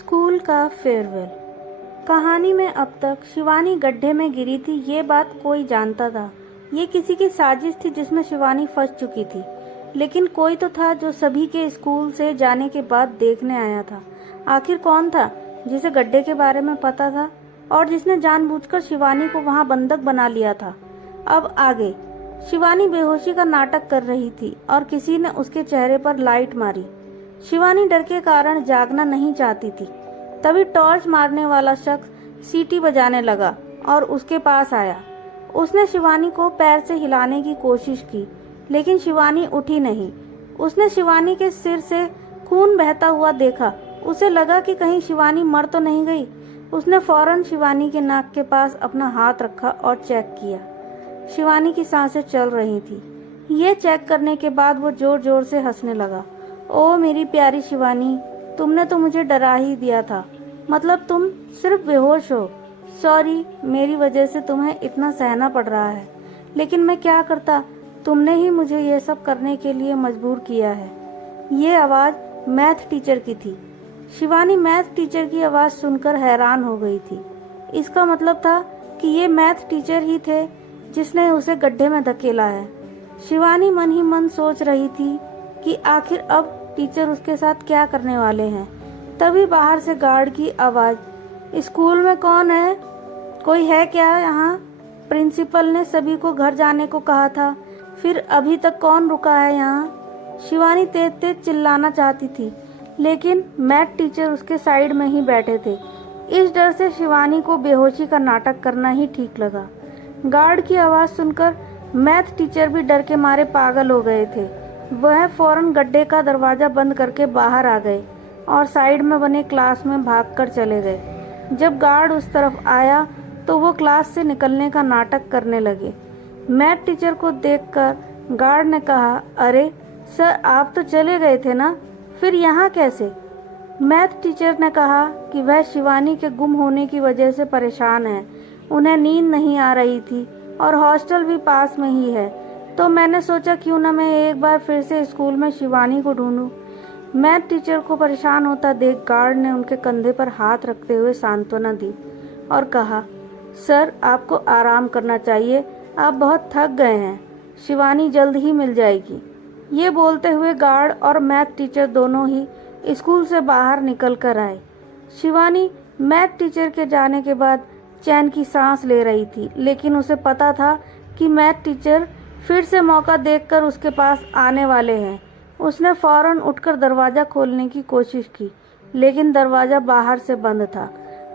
School का farewell. कहानी में अब तक शिवानी गड्ढे में गिरी थी, ये बात कोई जानता था। ये किसी की साजिश थी जिसमें शिवानी फंस चुकी थी, लेकिन कोई तो था जो सभी के स्कूल से जाने के बाद देखने आया था। आखिर कौन था जिसे गड्ढे के बारे में पता था और जिसने जानबूझकर शिवानी को वहां बंधक बना लिया था। अब आगे। शिवानी बेहोशी का नाटक कर रही थी और किसी ने उसके चेहरे पर लाइट मारी। शिवानी डर के कारण जागना नहीं चाहती थी। तभी टॉर्च मारने वाला शख्स सीटी बजाने लगा और उसके पास आया। उसने शिवानी को पैर से हिलाने की कोशिश की, लेकिन शिवानी उठी नहीं। उसने शिवानी के सिर से खून बहता हुआ देखा। उसे लगा कि कहीं शिवानी मर तो नहीं गई। उसने फौरन शिवानी के नाक के पास अपना हाथ रखा और चेक किया। शिवानी की सांसें चल रही थी। ये चेक करने के बाद वो जोर जोर से हंसने लगा। ओ मेरी प्यारी शिवानी, तुमने तो मुझे डरा ही दिया था। मतलब तुम सिर्फ बेहोश हो। सॉरी, मेरी वजह से तुम्हें इतना सहना पड़ रहा है, लेकिन मैं क्या करता, तुमने ही मुझे ये सब करने के लिए मजबूर किया है। ये आवाज मैथ टीचर की थी। शिवानी मैथ टीचर की आवाज सुनकर हैरान हो गई थी। इसका मतलब था कि ये मैथ टीचर ही थे जिसने उसे गड्ढे में धकेला है। शिवानी मन ही मन सोच रही थी कि आखिर अब टीचर उसके साथ क्या करने वाले हैं। तभी बाहर से गार्ड की आवाज, स्कूल में कौन है? कोई है क्या यहाँ? प्रिंसिपल ने सभी को घर जाने को कहा था, फिर अभी तक कौन रुका है यहाँ? शिवानी तेज तेज चिल्लाना चाहती थी, लेकिन मैथ टीचर उसके साइड में ही बैठे थे। इस डर से शिवानी को बेहोशी का नाटक करना ही ठीक लगा। गार्ड की आवाज सुनकर मैथ टीचर भी डर के मारे पागल हो गए थे। वह फौरन गड्ढे का दरवाजा बंद करके बाहर आ गए और साइड में बने क्लास में भागकर चले गए। जब गार्ड उस तरफ आया तो वो क्लास से निकलने का नाटक करने लगे। मैथ टीचर को देखकर गार्ड ने कहा, अरे सर, आप तो चले गए थे ना, फिर यहाँ कैसे? मैथ टीचर ने कहा कि वह शिवानी के गुम होने की वजह से परेशान है। उन्हें नींद नहीं आ रही थी और हॉस्टल भी पास में ही है, तो मैंने सोचा क्यों ना मैं एक बार फिर से स्कूल में शिवानी को ढूंढूं। मैथ टीचर को परेशान होता देख गार्ड ने उनके कंधे पर हाथ रखते हुए सांत्वना दी और कहा, सर, आपको आराम करना चाहिए, आप बहुत थक गए हैं। शिवानी जल्द ही मिल जाएगी। ये बोलते हुए गार्ड और मैथ टीचर दोनों ही स्कूल से बाहर निकल कर आए। शिवानी मैथ टीचर के जाने के बाद चैन की सांस ले रही थी, लेकिन उसे पता था कि मैथ टीचर फिर से मौका देखकर उसके पास आने वाले हैं। उसने फौरन उठकर दरवाजा खोलने की कोशिश की, लेकिन दरवाजा बाहर से बंद था।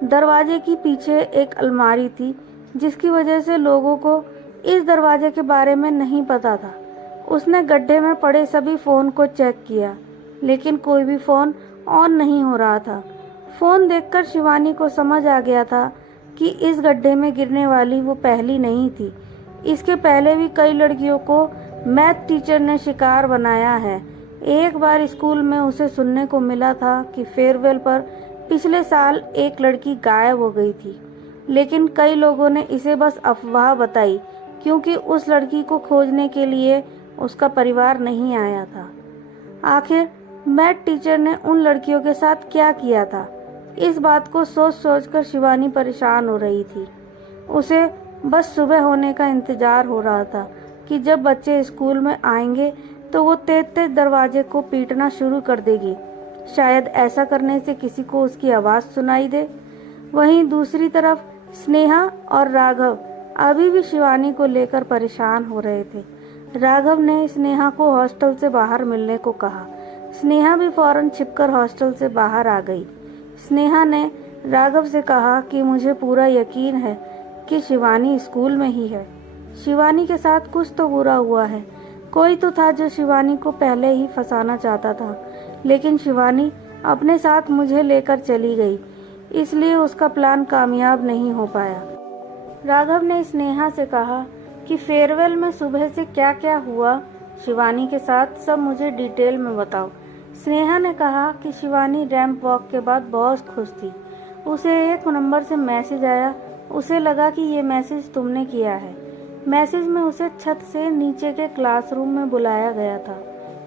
दरवाजे के पीछे एक अलमारी थी, जिसकी वजह से लोगों को इस दरवाजे के बारे में नहीं पता था। उसने गड्ढे में पड़े सभी फोन को चेक किया, लेकिन कोई भी फोन ऑन नहीं हो रहा था। फोन देखकर शिवानी को समझ आ गया था कि इस गड्ढे में गिरने वाली वो पहली नहीं थी। इसके पहले भी कई लड़कियों को मैथ टीचर ने शिकार बनाया है। एक बार स्कूल में उसे सुनने को मिला था कि फेयरवेल पर पिछले साल एक लड़की गायब हो गई थी, लेकिन कई लोगों ने इसे बस अफवाह बताई, क्योंकि उस लड़की को खोजने के लिए उसका परिवार नहीं आया था। आखिर मैथ टीचर ने उन लड़कियों के साथ क्या किया था? इस बात को सोच सोचकर शिवानी परेशान हो रही थी। उसे बस सुबह होने का इंतजार हो रहा था कि जब बच्चे स्कूल में आएंगे तो वो तेज तेज दरवाजे को पीटना शुरू कर देगी। शायद ऐसा करने से किसी को उसकी आवाज़ सुनाई दे। वहीं दूसरी तरफ स्नेहा और राघव अभी भी शिवानी को लेकर परेशान हो रहे थे। राघव ने स्नेहा को हॉस्टल से बाहर मिलने को कहा। स्नेहा भी फौरन छिपकर हॉस्टल से बाहर आ गई। स्नेहा ने राघव से कहा कि मुझे पूरा यकीन है कि शिवानी स्कूल में ही है। शिवानी के साथ कुछ तो बुरा हुआ है। कोई तो था जो शिवानी को पहले ही फंसाना चाहता था, लेकिन शिवानी अपने साथ मुझे लेकर चली गई, इसलिए उसका प्लान कामयाब नहीं हो पाया। राघव ने स्नेहा से कहा कि फेयरवेल में सुबह से क्या क्या हुआ शिवानी के साथ, सब मुझे डिटेल में बताओ। स्नेहा ने कहा कि शिवानी रैंप वॉक के बाद बहुत खुश थी। उसे एक नंबर से मैसेज आया। उसे लगा कि ये मैसेज तुमने किया है। मैसेज में उसे छत से नीचे के क्लासरूम में बुलाया गया था,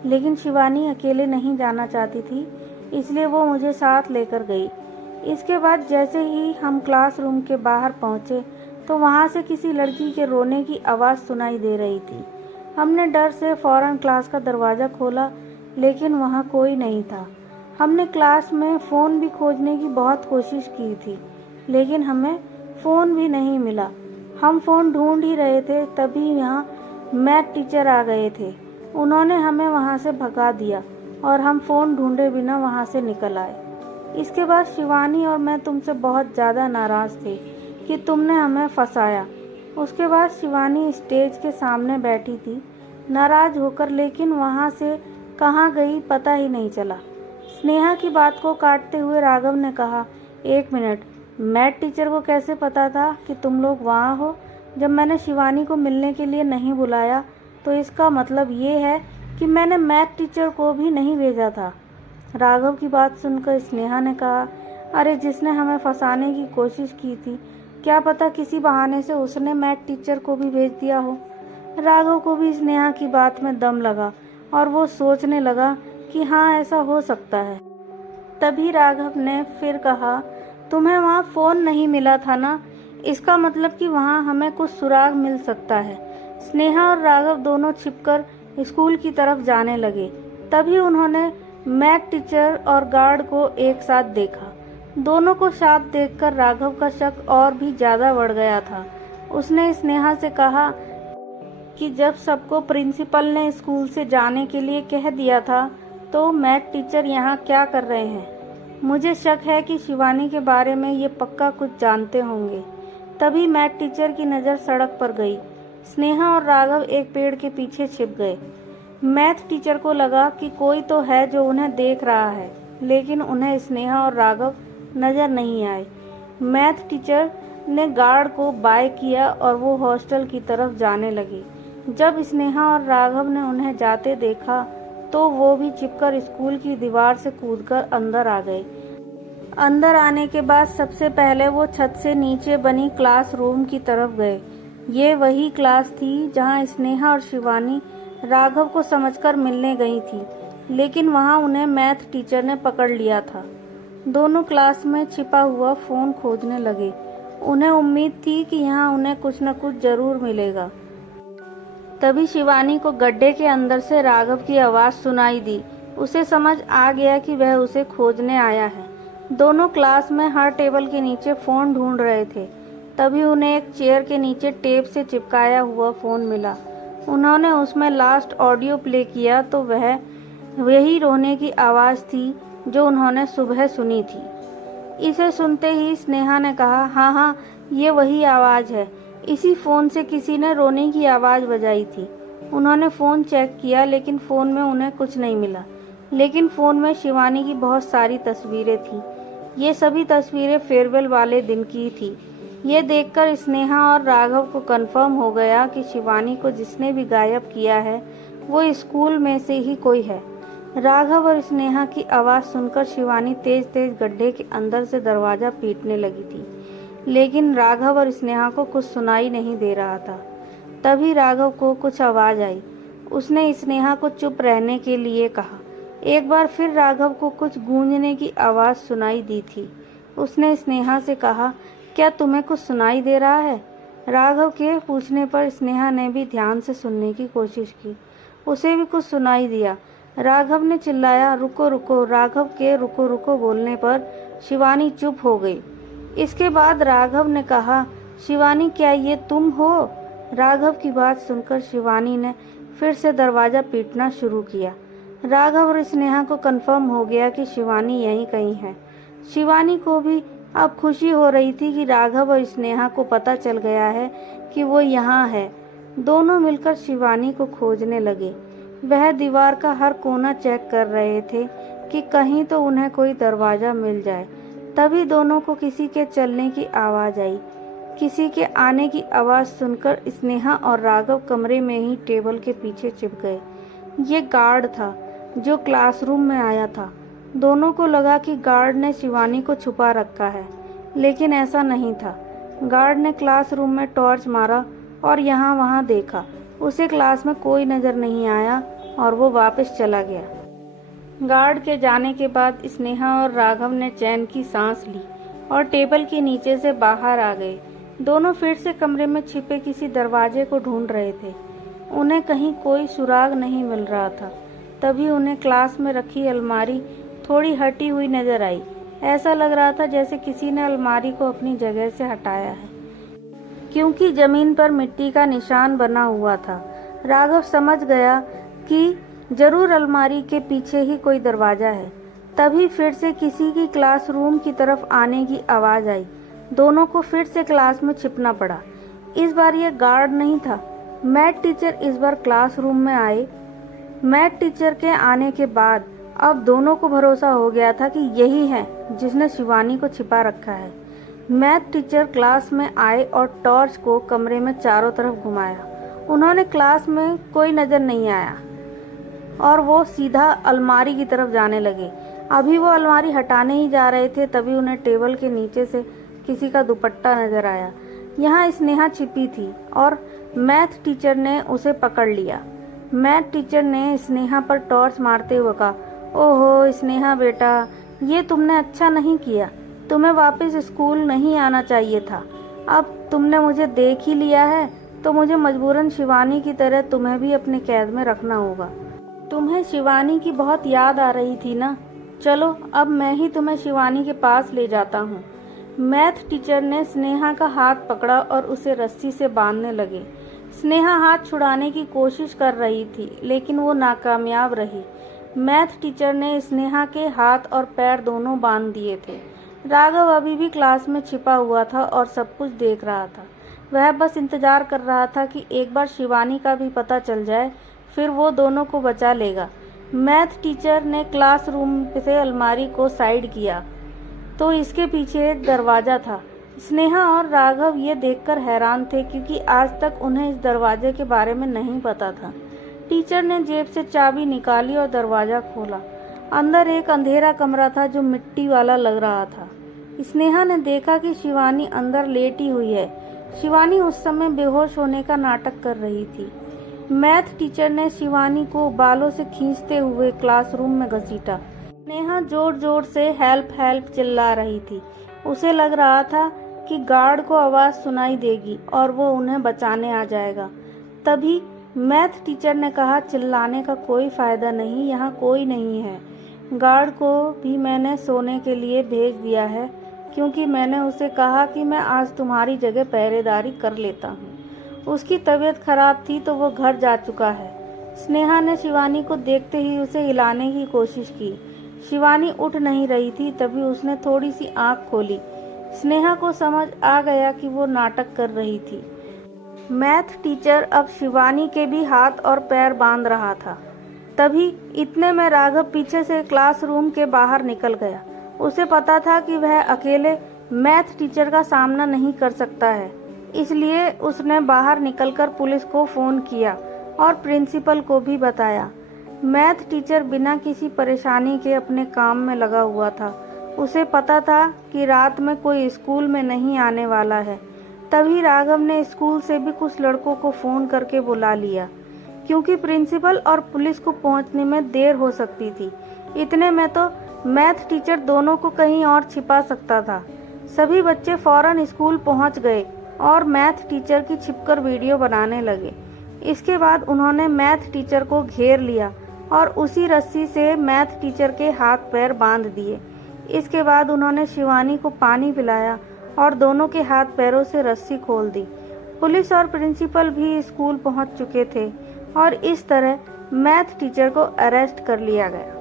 लेकिन शिवानी अकेले नहीं जाना चाहती थी, इसलिए वो मुझे साथ लेकर गई। इसके बाद जैसे ही हम क्लासरूम के बाहर पहुंचे तो वहां से किसी लड़की के रोने की आवाज़ सुनाई दे रही थी। हमने डर से फौरन क्लास का दरवाज़ा खोला, लेकिन वहां कोई नहीं था। हमने क्लास में फ़ोन भी खोजने की बहुत कोशिश की थी, लेकिन हमें फ़ोन भी नहीं मिला। हम फ़ोन ढूंढ ही रहे थे, तभी यहाँ मैथ टीचर आ गए थे। उन्होंने हमें वहाँ से भगा दिया और हम फ़ोन ढूंढे बिना वहाँ से निकल आए। इसके बाद शिवानी और मैं तुमसे बहुत ज़्यादा नाराज़ थे कि तुमने हमें फंसाया। उसके बाद शिवानी स्टेज के सामने बैठी थी नाराज़ होकर, लेकिन वहाँ से कहाँ गई पता ही नहीं चला। स्नेहा की बात को काटते हुए राघव ने कहा, एक मिनट, मैथ टीचर को कैसे पता था कि तुम लोग वहाँ हो? जब मैंने शिवानी को मिलने के लिए नहीं बुलाया तो इसका मतलब ये है कि मैंने मैथ टीचर को भी नहीं भेजा था। राघव की बात सुनकर स्नेहा ने कहा, अरे जिसने हमें फंसाने की कोशिश की थी, क्या पता किसी बहाने से उसने मैथ टीचर को भी भेज दिया हो। राघव को भी स्नेहा की बात में दम लगा और वो सोचने लगा कि हाँ, ऐसा हो सकता है। तभी राघव ने फिर कहा, तुम्हें वहाँ फ़ोन नहीं मिला था ना, इसका मतलब कि वहाँ हमें कुछ सुराग मिल सकता है। स्नेहा और राघव दोनों छिपकर स्कूल की तरफ जाने लगे। तभी उन्होंने मैथ टीचर और गार्ड को एक साथ देखा। दोनों को साथ देखकर राघव का शक और भी ज़्यादा बढ़ गया था। उसने स्नेहा से कहा कि जब सबको प्रिंसिपल ने स्कूल से जाने के लिए कह दिया था तो मैथ टीचर यहाँ क्या कर रहे हैं? मुझे शक है कि शिवानी के बारे में ये पक्का कुछ जानते होंगे। तभी मैथ टीचर की नज़र सड़क पर गई। स्नेहा और राघव एक पेड़ के पीछे छिप गए। मैथ टीचर को लगा कि कोई तो है जो उन्हें देख रहा है, लेकिन उन्हें स्नेहा और राघव नज़र नहीं आए। मैथ टीचर ने गार्ड को बाय किया और वो हॉस्टल की तरफ जाने लगे। जब स्नेहा और राघव ने उन्हें जाते देखा तो वो भी छिपकर स्कूल की दीवार से कूदकर अंदर आ गए। अंदर आने के बाद सबसे पहले वो छत से नीचे बनी क्लासरूम की तरफ गए। ये वही क्लास थी जहां स्नेहा और शिवानी राघव को समझकर मिलने गई थी, लेकिन वहां उन्हें मैथ टीचर ने पकड़ लिया था। दोनों क्लास में छिपा हुआ फ़ोन खोजने लगे। उन्हें उम्मीद थी कि यहाँ उन्हें कुछ न कुछ जरूर मिलेगा। तभी शिवानी को गड्ढे के अंदर से राघव की आवाज़ सुनाई दी। उसे समझ आ गया कि वह उसे खोजने आया है। दोनों क्लास में हर टेबल के नीचे फ़ोन ढूंढ रहे थे। तभी उन्हें एक चेयर के नीचे टेप से चिपकाया हुआ फ़ोन मिला। उन्होंने उसमें लास्ट ऑडियो प्ले किया तो वह वही रोने की आवाज़ थी जो उन्होंने सुबह सुनी थी। इसे सुनते ही स्नेहा ने कहा, हाँ हाँ, ये वही आवाज़ है। इसी फ़ोन से किसी ने रोने की आवाज़ बजाई थी। उन्होंने फ़ोन चेक किया, लेकिन फ़ोन में उन्हें कुछ नहीं मिला। लेकिन फ़ोन में शिवानी की बहुत सारी तस्वीरें थीं। ये सभी तस्वीरें फेयरवेल वाले दिन की थी। ये देखकर स्नेहा और राघव को कंफर्म हो गया कि शिवानी को जिसने भी गायब किया है वो स्कूल में से ही कोई है। राघव और स्नेहा की आवाज़ सुनकर शिवानी तेज तेज गड्ढे के अंदर से दरवाज़ा पीटने लगी थी, लेकिन राघव और स्नेहा को कुछ सुनाई नहीं दे रहा था। तभी राघव को कुछ आवाज़ आई। उसने स्नेहा को चुप रहने के लिए कहा। एक बार फिर राघव को कुछ गूंजने की आवाज़ सुनाई दी थी। उसने स्नेहा से कहा, क्या तुम्हें कुछ सुनाई दे रहा है? राघव के पूछने पर स्नेहा ने भी ध्यान से सुनने की कोशिश की। उसे भी कुछ सुनाई दिया। राघव ने चिल्लाया, रुको रुको। राघव के रुको रुको बोलने पर शिवानी चुप हो गई। इसके बाद राघव ने कहा, शिवानी, क्या ये तुम हो? राघव की बात सुनकर शिवानी ने फिर से दरवाज़ा पीटना शुरू किया। राघव और स्नेहा को कंफर्म हो गया कि शिवानी यहीं कहीं है। शिवानी को भी अब खुशी हो रही थी कि राघव और स्नेहा को पता चल गया है कि वो यहाँ है। दोनों मिलकर शिवानी को खोजने लगे। वह दीवार का हर कोना चेक कर रहे थे कि कहीं तो उन्हें कोई दरवाज़ा मिल जाए। तभी दोनों को किसी के चलने की आवाज़ आई। किसी के आने की आवाज़ सुनकर स्नेहा और राघव कमरे में ही टेबल के पीछे छिप गए। ये गार्ड था जो क्लासरूम में आया था। दोनों को लगा कि गार्ड ने शिवानी को छुपा रखा है, लेकिन ऐसा नहीं था। गार्ड ने क्लासरूम में टॉर्च मारा और यहाँ वहाँ देखा। उसे क्लास में कोई नज़र नहीं आया और वो वापस चला गया। गार्ड के जाने के बाद स्नेहा और राघव ने चैन की सांस ली और टेबल के नीचे से बाहर आ गए। दोनों फिर से कमरे में छिपे किसी दरवाजे को ढूंढ रहे थे। उन्हें कहीं कोई सुराग नहीं मिल रहा था। तभी उन्हें क्लास में रखी अलमारी थोड़ी हटी हुई नजर आई। ऐसा लग रहा था जैसे किसी ने अलमारी को अपनी जगह से हटाया है, क्योंकि जमीन पर मिट्टी का निशान बना हुआ था। राघव समझ गया कि जरूर अलमारी के पीछे ही कोई दरवाजा है। तभी फिर से किसी की क्लासरूम की तरफ आने की आवाज आई। दोनों को फिर से क्लास में छिपना पड़ा। इस बार यह गार्ड नहीं था, मैथ टीचर इस बार क्लासरूम में आए। मैथ टीचर के आने के बाद अब दोनों को भरोसा हो गया था कि यही है जिसने शिवानी को छिपा रखा है। मैथ टीचर क्लास में आए और टॉर्च को कमरे में चारों तरफ घुमाया। उन्होंने क्लास में कोई नजर नहीं आया और वो सीधा अलमारी की तरफ जाने लगे। अभी वो अलमारी हटाने ही जा रहे थे, तभी उन्हें टेबल के नीचे से किसी का दुपट्टा नजर आया। यहाँ स्नेहा छिपी थी और मैथ टीचर ने उसे पकड़ लिया। मैथ टीचर ने स्नेहा पर टॉर्च मारते हुए कहा, ओहो स्नेहा बेटा, ये तुमने अच्छा नहीं किया। तुम्हें वापस स्कूल नहीं आना चाहिए था। अब तुमने मुझे देख ही लिया है तो मुझे मजबूरन शिवानी की तरह तुम्हें भी अपने कैद में रखना होगा। तुम्हें शिवानी की बहुत याद आ रही थी ना? चलो अब मैं ही तुम्हें शिवानी के पास ले जाता हूँ। मैथ टीचर ने स्नेहा का हाथ पकड़ा और उसे रस्सी से बांधने लगे। स्नेहा हाथ छुड़ाने की कोशिश कर रही थी, लेकिन वो नाकामयाब रही। मैथ टीचर ने स्नेहा के हाथ और पैर दोनों बांध दिए थे। राघव अभी भी क्लास में छिपा हुआ था और सब कुछ देख रहा था। वह बस इंतजार कर रहा था कि एक बार शिवानी का भी पता चल जाए, फिर वो दोनों को बचा लेगा। मैथ टीचर ने क्लासरूम से अलमारी को साइड किया तो इसके पीछे एक दरवाजा था। स्नेहा और राघव ये देखकर हैरान थे, क्योंकि आज तक उन्हें इस दरवाजे के बारे में नहीं पता था। टीचर ने जेब से चाबी निकाली और दरवाजा खोला। अंदर एक अंधेरा कमरा था जो मिट्टी वाला लग रहा था। स्नेहा ने देखा कि शिवानी अंदर लेटी हुई है। शिवानी उस समय बेहोश होने का नाटक कर रही थी। मैथ टीचर ने शिवानी को बालों से खींचते हुए क्लासरूम में घसीटा। स्नेहा जोर जोर से हेल्प हेल्प चिल्ला रही थी। उसे लग रहा था कि गार्ड को आवाज सुनाई देगी और वो उन्हें बचाने आ जाएगा। तभी मैथ टीचर ने कहा, चिल्लाने का कोई फायदा नहीं, यहाँ कोई नहीं है। गार्ड को भी मैंने सोने के लिए भेज दिया है, क्योंकि मैंने उसे कहा कि मैं आज तुम्हारी जगह पहरेदारी कर लेता हूँ। उसकी तबीयत खराब थी तो वो घर जा चुका है। स्नेहा ने शिवानी को देखते ही उसे हिलाने की कोशिश की। शिवानी उठ नहीं रही थी। तभी उसने थोड़ी सी आंख खोली। स्नेहा को समझ आ गया कि वो नाटक कर रही थी। मैथ टीचर अब शिवानी के भी हाथ और पैर बांध रहा था। तभी इतने में राघव पीछे से क्लासरूम के बाहर निकल गया। उसे पता था कि वह अकेले मैथ टीचर का सामना नहीं कर सकता है, इसलिए उसने बाहर निकलकर पुलिस को फोन किया और प्रिंसिपल को भी बताया। मैथ टीचर बिना किसी परेशानी के अपने काम में लगा हुआ था। उसे पता था कि रात में कोई स्कूल में नहीं आने वाला है। तभी राघव ने स्कूल से भी कुछ लड़कों को फोन करके बुला लिया, क्योंकि प्रिंसिपल और पुलिस को पहुंचने में देर हो सकती थी। इतने में तो मैथ टीचर दोनों को कहीं और छिपा सकता था। सभी बच्चे फौरन स्कूल पहुंच गए और मैथ टीचर की छिपकर वीडियो बनाने लगे। इसके बाद उन्होंने मैथ टीचर को घेर लिया और उसी रस्सी से मैथ टीचर के हाथ पैर बांध दिए। इसके बाद उन्होंने शिवानी को पानी पिलाया और दोनों के हाथ पैरों से रस्सी खोल दी। पुलिस और प्रिंसिपल भी स्कूल पहुंच चुके थे और इस तरह मैथ टीचर को अरेस्ट कर लिया गया।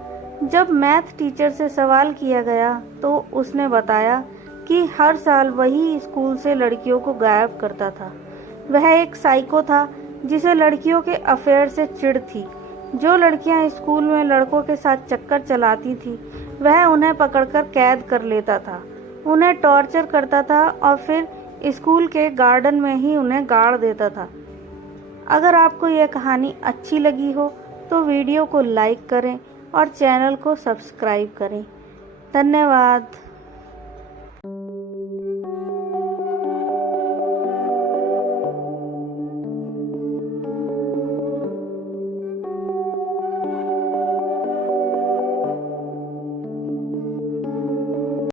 जब मैथ टीचर से सवाल किया गया तो उसने बताया कि हर साल वही स्कूल से लड़कियों को गायब करता था। वह एक साइको था जिसे लड़कियों के अफेयर से चिढ़ थी। जो लड़कियां स्कूल में लड़कों के साथ चक्कर चलाती थी, वह उन्हें पकड़कर कैद कर लेता था, उन्हें टॉर्चर करता था और फिर स्कूल के गार्डन में ही उन्हें गाड़ देता था। अगर आपको यह कहानी अच्छी लगी हो तो वीडियो को लाइक करें और चैनल को सब्सक्राइब करें। धन्यवाद।